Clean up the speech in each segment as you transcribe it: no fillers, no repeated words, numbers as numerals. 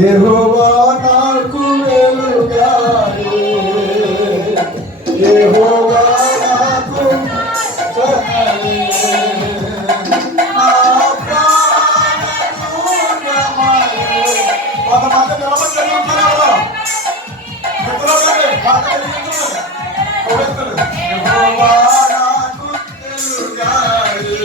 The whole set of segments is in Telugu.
యెహోవా నాకు వెలుగాయే, యెహోవా నాకు చల్లనే, నా ప్రాణదుర్గమయే. కొంతమంది నిలబడి ఉంటారు, యెహోవా నాకు వెలుగాయే,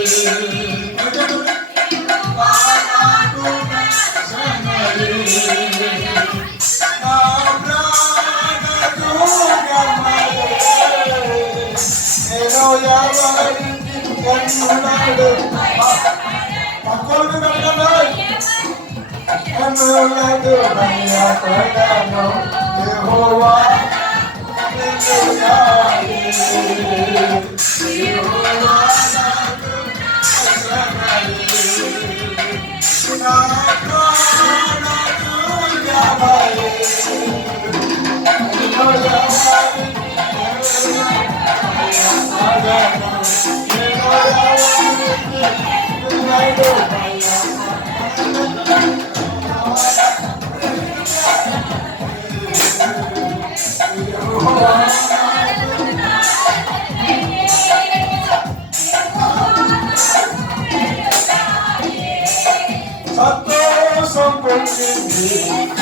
సంతోషం పొందింది,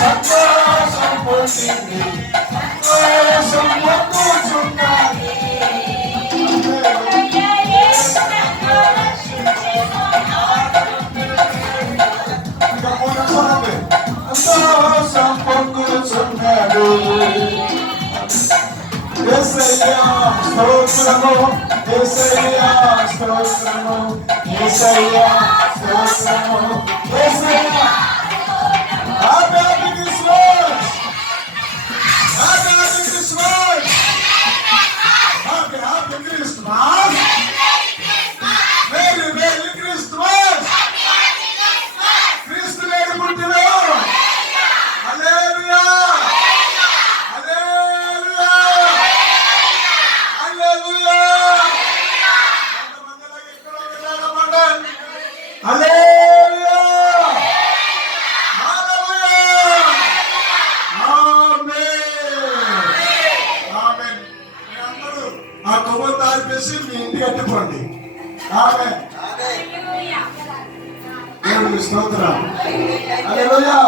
సంతోషం పొందింది, సంతోషం పొందుచున్నది. సంతోషం పొందుచున్నాడు. యేసయ్యా స్తోత్రము, యేసయ్యా స్తోత్రము, యేసయ్యా స్తోత్రము, యేసయ్యా. Happy Christmas! Happy Christmas! Happy Christmas! Merry Christmas! క్రీస్తు నేడు పుట్టిన. హల్లెలూయా! హల్లెలూయా! హల్లెలూయా! కొంతమంది ఎక్కడో వెళ్ళాలన్నమాట. హల్లెలూయా! హల్లెలూయా! ఆమేన్! ఆమేన్! మీరందరూ ఆ కొవ్వొత్తి తాగిపేసి మీ ఇంటికి అట్టుకోండి. ఆమేన్! దేవునికి స్తోత్రం. హల్లెలూయా!